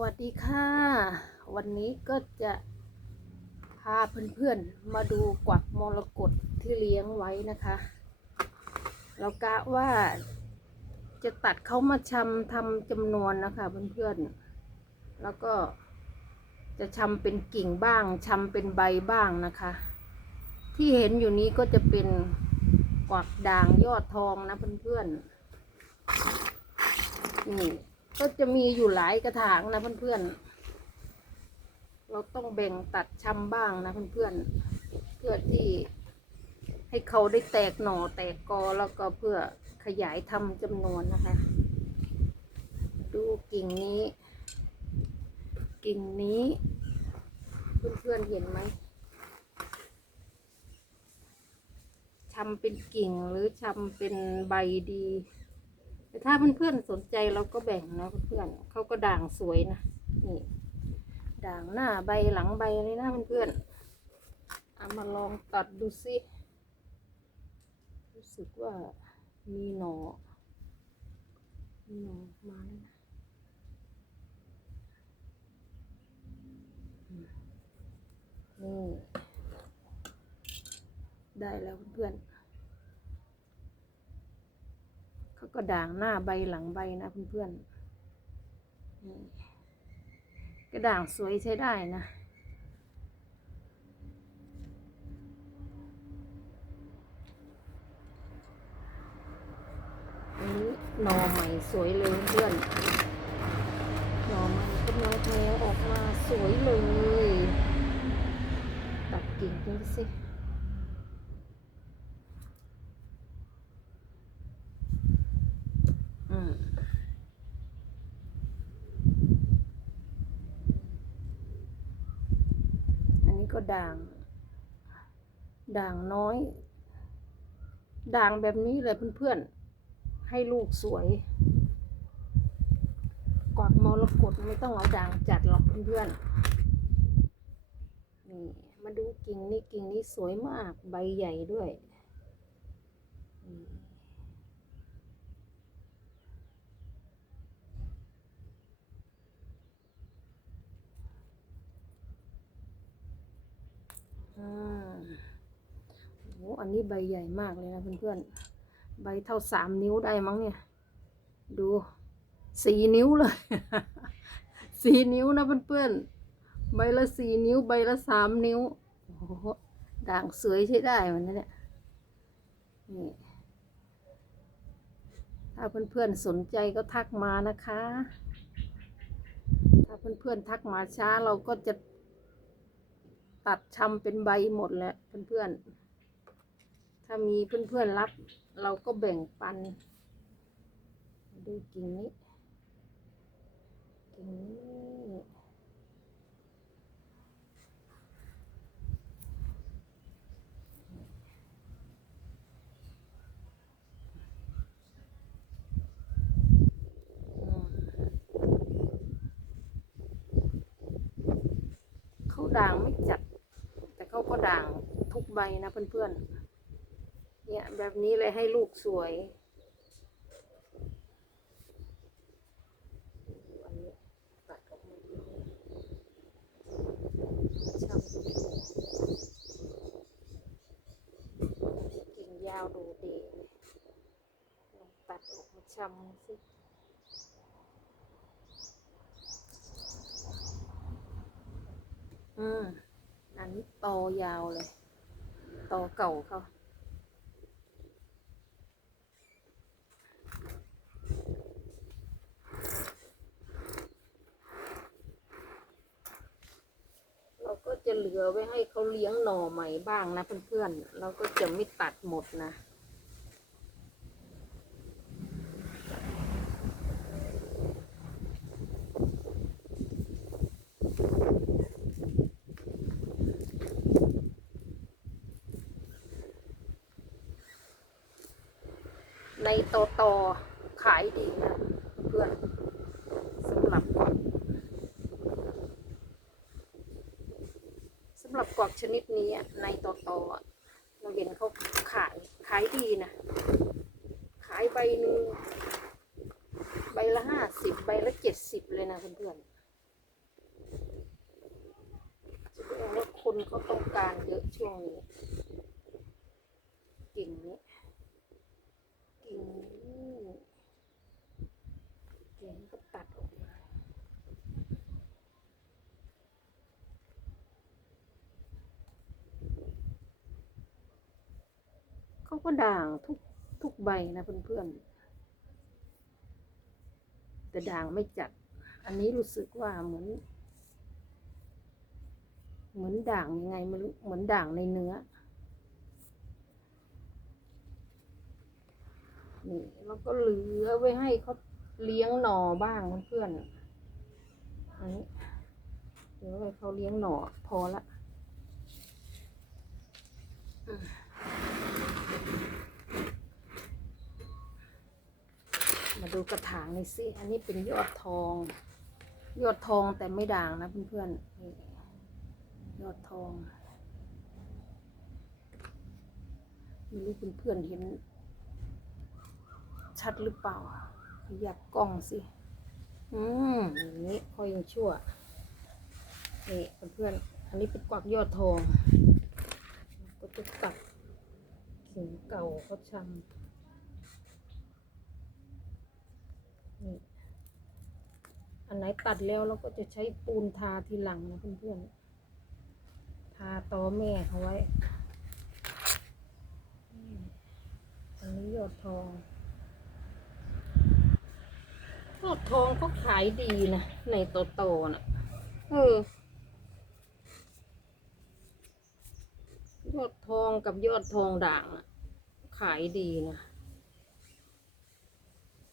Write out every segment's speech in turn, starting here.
วัสดีค่ะ วันนี้ก็จะพาเพื่อนๆมาดูกวักมรกตที่เลี้ยงไว้นะคะ เรากะว่าจะตัดเขามาชำทำจำนวนนะคะเพื่อนๆ แล้วก็จะชำเป็นกิ่งบ้างชำเป็นใบบ้างนะคะ ที่เห็นอยู่นี้ก็จะเป็นกวักด่างยอดทองนะเพื่อนๆนี่ ก็จะมีอยู่หลายกระถางนะเพื่อนๆ เราต้องแบ่งตัดชำบ้างนะเพื่อนๆ เพื่อที่ให้เขาได้แตกหน่อแตกกอแล้วก็เพื่อขยายทำจำนวนนะคะ ดูกิ่งนี้ กิ่งนี้ เพื่อนๆเห็นไหมชำเป็นกิ่งหรือชำเป็นใบดี แต่ถ้าเพื่อนๆสนใจเราก็แบ่งนะเพื่อนๆเขาก็ด่างสวยนะนี่ด่างหน้าใบหลังใบเลยนะเพื่อนๆเอามาลองตัดดูสิรู้สึกว่ามีหนอมีหนอมาแล้วนะนี่ได้แล้วเพื่อนๆ เขาก็ด่างหน้าใบหลังใบนะเพื่อนๆก็ด่างสวยใช้ได้นะอันนี้หน่อใหม่สวยเลยเพื่อนหน่อใหม่ก็น้อยแท้ออกมาสวยเลย ตัดกิ่งดูสิ อืม อันนี้ก็ ด่าง ด่างน้อย ด่างแบบนี้เลยเพื่อนๆ ให้ลูกสวย กวักมรกตไม่ต้องเอาด่างจัดหรอกเพื่อนๆ นี่มาดูกิ่งนี้กิ่งนี้สวยมากใบใหญ่ด้วยนี่ อ่าโอ้อันนี้ใบใหญ่มากเลยนะเพื่อนๆ ใบเท่าสามนิ้วได้มั้งเนี่ย ดูสี่นิ้วเลยสี่นิ้วนะเพื่อนๆ ใบละสี่นิ้ว ใบละสามนิ้ว โอ้โห ด่างสวยใช้ได้เหมือนกันเนี่ย นี่ ถ้าเพื่อนๆ สนใจก็ทักมานะคะ ถ้าเพื่อนๆ ทักมาช้าเราก็จะ ตัดชำเป็นใบหมดแหละเพื่อนๆ ถ้ามีเพื่อนๆรับ เราก็แบ่งปัน ดูกิ่งนี้กิ่งนี้เขาด่างไม่จัด เขาก็ด่างทุกใบนะเพื่อนๆ เนี่ยแบบนี้เลยให้ลูกสวยตัดออกมาดูช่างดูกิ่งยาวดูดีลองตัดออกมาชำสิอืมอันนี้ ตอยาวเลย ตอเก่าเขาเราก็จะเหลือไว้ให้เขาเลี้ยงหน่อใหม่บ้างนะเพื่อนๆ เราก็จะไม่ตัดหมดนะ โตโตขายดีนะเพื่อนสำหรับกอกสำหรับกอกชนิดนี้ในโตโตเราเห็นเขาขายขายดีนะ ขายใบนึงใบละห้าสิบใบละเจ็ดสิบเลยนะเพื่อนๆแสดงว่าคนเขาต้องการเยอะช่วงนี้กิ่งนี้ กิ่งนี้กิ่งก็ตัดออกมา เขาก็ด่างทุกทุกใบนะเพื่อนๆ แต่ด่างไม่จัด อันนี้รู้สึกว่าเหมือน เหมือนด่างยังไงไม่รู้ เหมือนด่างในเนื้อ นี่แล้วก็เหลือไว้ให้เขาเลี้ยงหน่อบ้างเพื่อนอันนี้เหลือไว้เขาเลี้ยงหน่อพอละมาดูกระถางนี่สิ อันนี้เป็นยอดทอง ยอดทองแต่ไม่ด่างนะเพื่อนๆ ยอดทอง ไม่รู้เพื่อนๆเห็น ชัดหรือเปล่า ขยับกล้องสิ อืมอย่างนี้คอยยังชั่ว นี่เพื่อนๆอันนี้เป็นกวักยอดทองก็จะตัดกิ่งเก่าเขาชำนี่อันไหนตัดแล้วเราก็จะใช้ปูนทาทีหลังนะเพื่อนๆ ทาตอแม่เขาไว้ อันนี้ยอดทอง ยอดทองก็ขายดีนะในโตโตๆนะเออยอดทองกับยอดทองด่างอะขายดีนะ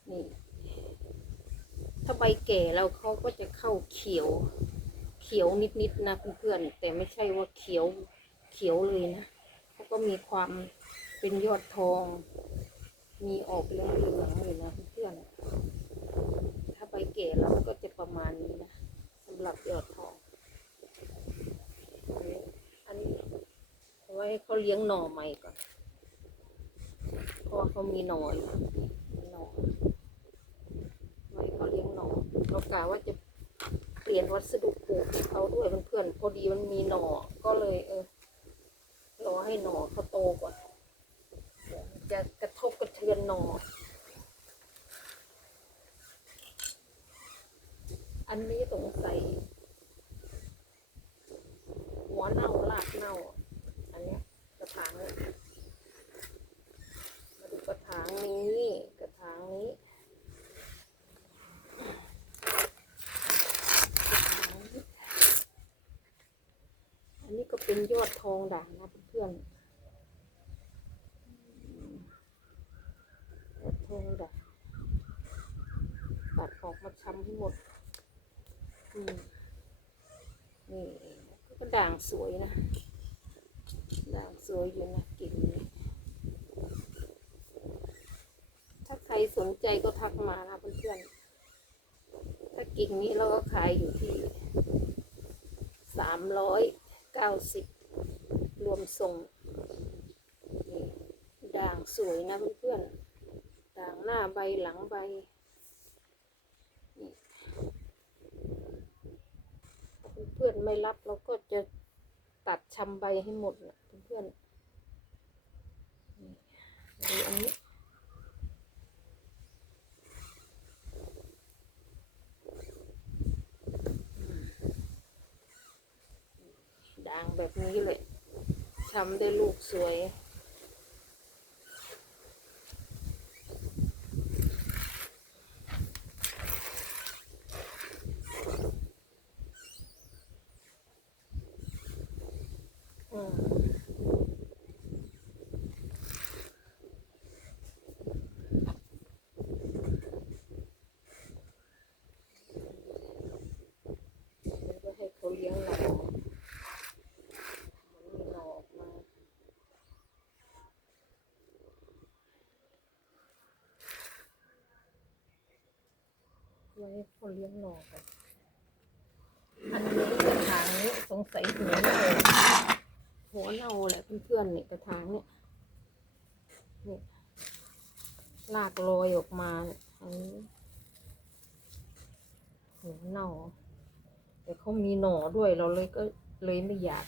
นี่ถ้าใบแก่แล้วเขาก็จะเข้าเขียว เขียวนิดๆนะเพื่อนๆแต่ไม่ใช่ว่าเขียวเขียวเลยนะเขาก็มีความเป็นยอดทอง มีออกเหลืองๆเลยนะเพื่อนๆ ถ้าใบแก่แล้วก็จะประมาณนี้นะสำหรับยอดทองอันนี้เอาไว้ให้เขาเลี้ยงหน่อใหม่ก่อนเพราะเขามีหน่ออยู่หน่อไว้เขาเลี้ยงหน่อเรากะว่าจะเปลี่ยนวัสดุปลูกให้เขาด้วยเพื่อนๆพอดีมันมีหน่อก็เลยเออรอให้หน่อเขาโตก่อนจะกระทบกระเทือนหน่อ อันนี้สงสัยหัวเน่ารากเน่า อันนี้กระถางมาดูกระถางนี้กระถางนี้อันนี้ก็เป็นยอดทองด่างนะเพื่อนยอดทองด่างตัดออกมาช้ำให้หมด นี่ก็ด่างสวยนะ ด่างสวยอยู่นะกิ่งนี้ถ้าใครสนใจก็ทักมานะเพื่อนๆ ถ้ากิ่งนี้เราก็ขายอยู่ที่สามร้อยเก้าสิบรวมส่งด่างสวยนะเพื่อนๆ ด่างหน้าใบหลังใบ เพื่อนไม่รับเราก็จะตัดชำใบให้หมดนะเพื่อนดูอันนี้ด่างแบบนี้เลยชำได้ลูกสวย อืมมันก็ให้เขาเลี้ยงหน่อมันมีหน่อออกมา ไว้ให้เลี้ยงหนอกันอันนี้กระถางนี้สงสัยหัวเน่าหัวเน่าแหละเพื่อนๆเนี่ยกระถางเนี่ยเนี่ยลากลอยออกมาเนี่ยอันนี้หัวเน่าแต่เขามีหน่อด้วยเราเลยก็เลยไม่อยาก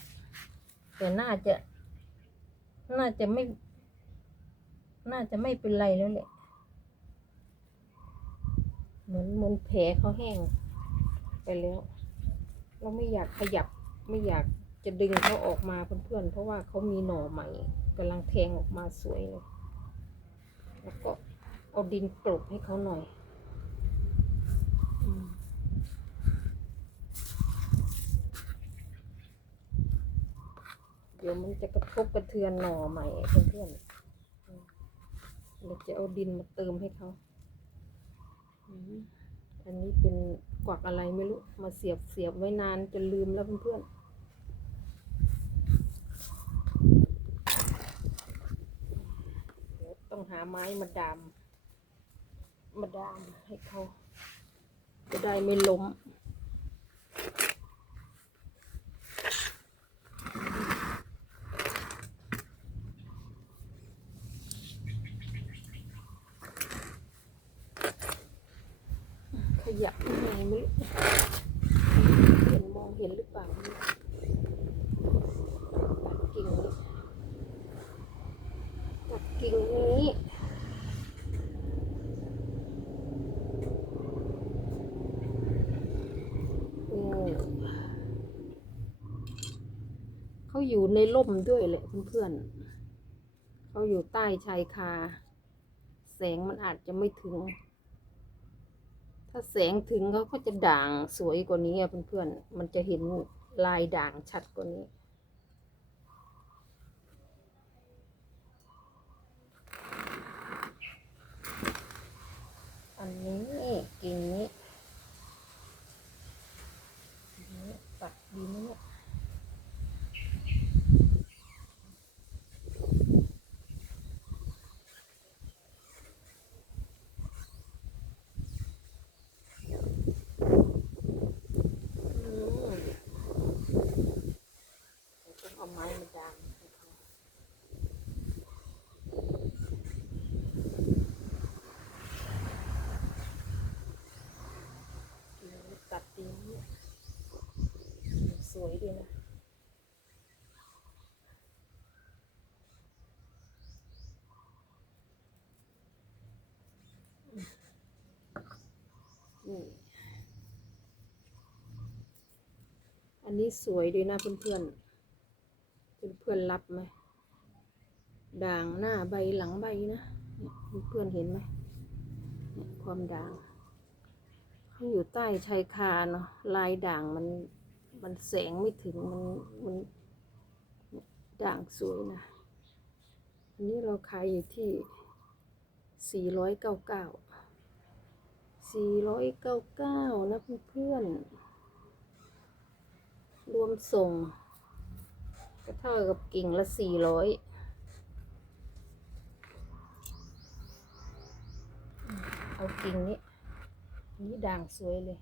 แต่น่าจะ น่าจะไม่ น่าจะไม่เป็นไรแล้วแหละ เหมือนเหมือนแผลเขาแห้งไปแล้ว เราไม่อยากขยับไม่อยากจะดึงเขาออกมาเพื่อนๆ เพราะว่าเขามีหน่อใหม่กำลังแทงออกมาสวยเลยแล้วก็เอาดินกลบให้เขาหน่อยเดี๋ยวมันจะกระทบกระเทือนหน่อใหม่เพื่อนๆอืมเราจะเอาดินมาเติมให้เขา อันนี้เป็นกวักอะไรไม่รู้ มาเสียบเสียบไว้นานจนลืมแล้วเพื่อนๆเดี๋ยวต้องหาไม้มาดาม มาดามให้เขาจะได้ไม่ล้ม ขยับยังไงไม่รู้เห็นมองเห็นหรือเปล่าไม่รู้ตัด กิ่งนี้ เขาอยู่ในร่มด้วยแหละเพื่อนๆเขาอยู่ใต้ชายคา แสงมันอาจจะไม่ถึง ถ้าแสงถึงเขาก็จะด่างสวยกว่านี้อะเพื่อนๆ มันจะเห็นลายด่างชัดกว่านี้นี้กิ่งนี้อันนี้ปั ดดีไหมเนี่ยอืมเดี๋ยวต้องเอาไม้มาดามให้เขากิ่งนี้ตัดดีไหมเนี่ยส วยดีนะนี่อันนี้สวยดีนะเพื่อนๆเพื่อนๆรับไหมด่างหน้าใบหลังใบนะเพื่อนเห็นไหมความด่างเขาอยู่ใต้ชายคาเนาะลายด่างมัน มันแสงไม่ถึงมันมันด่างสวยนะ อันนี้เราขายอยู่ที่สี่ร้อยเก้าเก้าสี่ร้อยเก้าเก้านะเพื่อนๆรวมส่ง ก็เท่ากับกิ่งละสี่ร้อยเอากิ่งนี้นนี้ด่างสวยเลย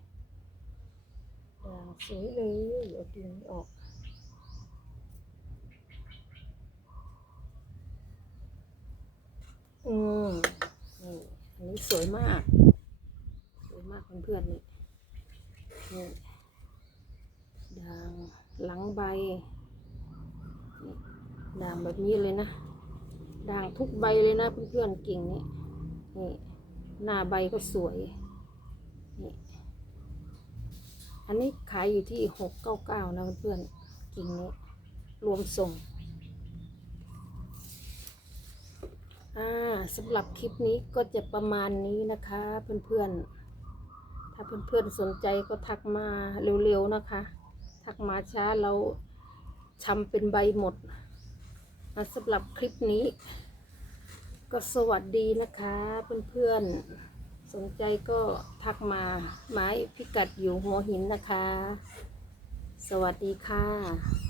ด่างสวยเลยเอากิ่งออกอืมนี่อันนี้สวยมาก สวยมากเพื่อนๆนี่นี่ด่างหลังใบนี่ด่างแบบนี้เลยนะด่างทุกใบเลยนะเพื่อนๆกิ่งนี้นี่หน้าใบก็สวยนี่ อันนี้ขายอยู่ที่หกเก้าเก้านะเพื่อนๆกิ่งนี้รวมส่ง อ่าสำหรับคลิปนี้ก็จะประมาณนี้นะคะเพื่อนๆ ถ้าเพื่อนๆสนใจก็ทักมาเร็วๆนะคะ ทักมาช้าเราชำเป็นใบหมดสำหรับคลิปนี้ ก็สวัสดีนะคะเพื่อนๆ สนใจก็ทักมาไม้พิกัดอยู่หัวหินนะคะ สวัสดีค่ะ